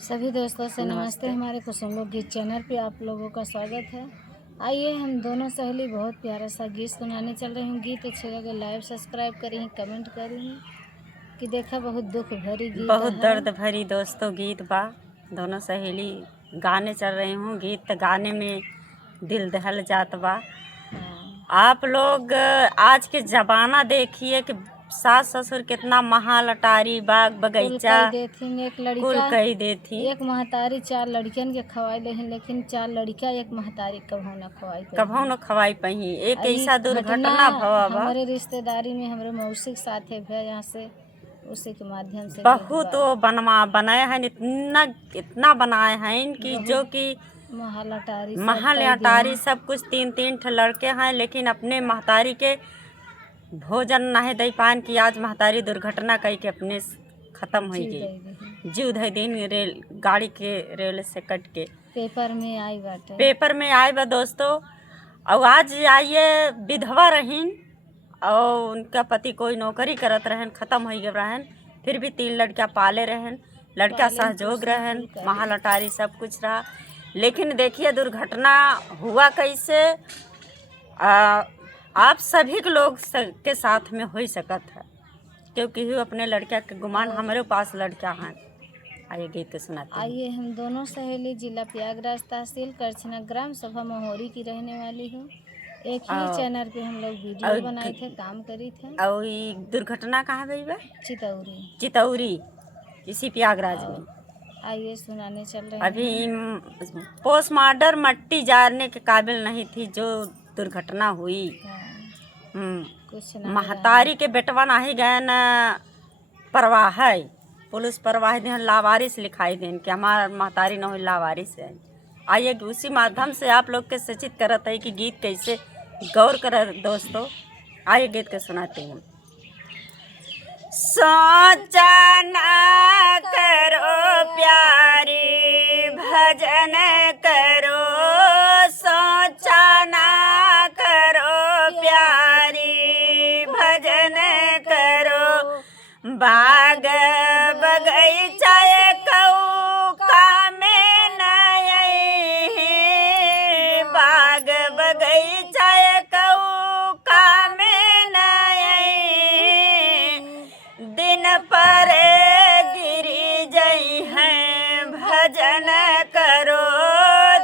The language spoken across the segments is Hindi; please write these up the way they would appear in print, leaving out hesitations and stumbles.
सभी दोस्तों से नमस्ते। हमारे कुसुम लोक गीत चैनल पे आप लोगों का स्वागत है। आइए हम दोनों सहेली बहुत प्यारा सा गीत सुनाने चल रही हूँ। गीत अच्छे लगे लाइव सब्सक्राइब करें, कमेंट करें कि देखा बहुत दुख भरी गीत बहुत है। दर्द भरी दोस्तों गीत बा। दोनों सहेली गाने चल रही हूँ। गीत गाने में दिल दहल जात बा। आप लोग आज के ज़माना देखिए कि सास ससुर कितना महालटारी बाग बगीचा कुल कही देती। एक महतारी 4 लड़कियन के खवाई लेहिन, लेकिन 4 लड़किया एक महतारी कभू न खवाई पही। एक ऐसा दुर्घटना भवा बा। हमारे रिश्तेदारी में हमारे मौसी के साथ है भैया, यहाँ से उसी के माध्यम से बहुत वो बनाए हैं, इतना बनाए हैं कि जो कि महल सब कुछ 3-3 ठे लड़के हैं, लेकिन अपने महतारी के भोजन नहीं दे पान कि आज महतारी दुर्घटना कही के अपने खत्म हो गई। जीव धई दिन रेल गाड़ी के रेल से कट के पेपर में आई बा दोस्तों। और आज आइए विधवा रहीन और उनका पति कोई नौकरी करत रहन, खत्म हो गए रहन, फिर भी 3 लड़कियाँ पाले रहन, लड़का सहयोग रहन, महालटारी सब कुछ रहा। लेकिन देखिए दुर्घटना हुआ कैसे। आप सभी के लोग के साथ में हो सकत है, क्योंकि अपने लड़किया के गुमान हमारे पास लड़कियाँ हैं। आइए गीत सुनाते हैं। आइए हम दोनों सहेली जिला प्रयागराज तहसील करछना ग्राम सभा मोहरी की रहने वाली हूँ। एक ही चैनल पे हम लोग वीडियो बनाए थे, काम करी थे। और ये दुर्घटना कहाँ गई बा? चितौरी इसी प्रयागराज में। आइए सुनाने चल रहे हैं। अभी पोस्टमार्टम मट्टी जाने के काबिल नहीं थी जो दुर्घटना हुई। कुछ महतारी के बेटवा नहीं गए न परवाह है, पुलिस परवाह दें लावारिस लिखाई दें कि हमारा महतारी न हो लावारिस है। आइए उसी माध्यम से आप लोग के सूचित करत है कि गीत कैसे गौर कर दोस्तों। आइए गीत के सुनाते हैं। सोचा ना करो प्यारी भजन करो, सोचा ना करो प्यारी भजन करो, बाग बगीचा कऊ कामे नहीं, बाग बगीचा कऊ कामे नहीं, दिन पर गिरी जई हैं भजन करो,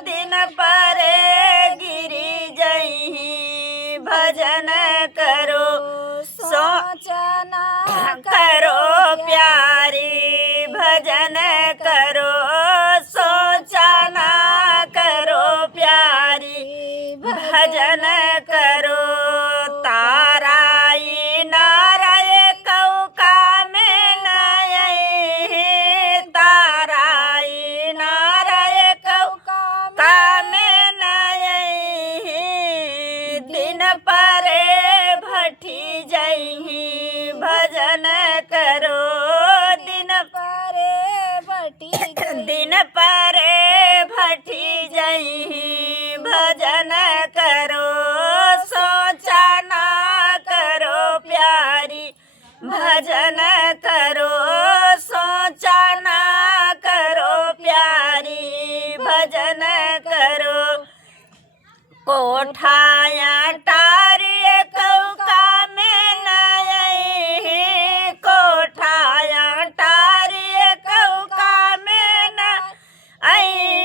दिन पर गिरी जई भजन करो, सोचना करो प्यारी भजन करो, सोचना करो प्यारी भजन करो, ताराई नाराय कऊ कामे नहीं, ताराई नाराय कऊ कामे नहीं, दिन पर भठी जई भजन करो, दिन पर भठी जई भजन करो, सोचा ना करो प्यारी भजन करो, सोचा ना करो प्यारी भजन करो, कोठाया टारी कऊ कामे नहीं, कोठाया टारी कऊ कामे नहीं,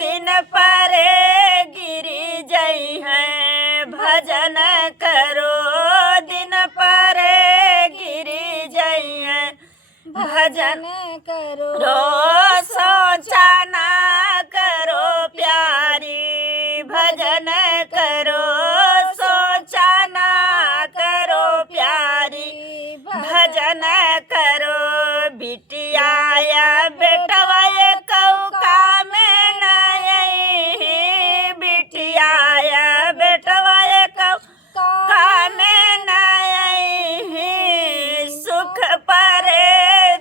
दिन पर गिरी जई हैं भजन करो, दिन पर गिरी जई हैं भजन करो, सोचा ना करो प्यारी भजन करो, सोचा ना करो प्यारी भजन करो, बिटिया बेटवा कऊ कामे नहीं, बिटिया बेटवा कऊ कामे नहीं, सुख पर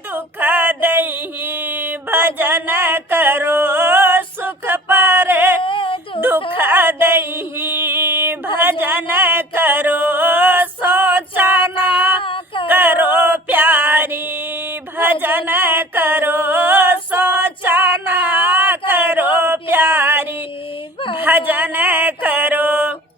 दुख दही भजन करो, सुख पर दुख दही भजन करो, सोचा ना करो प्यारी भजन करो। भजन करो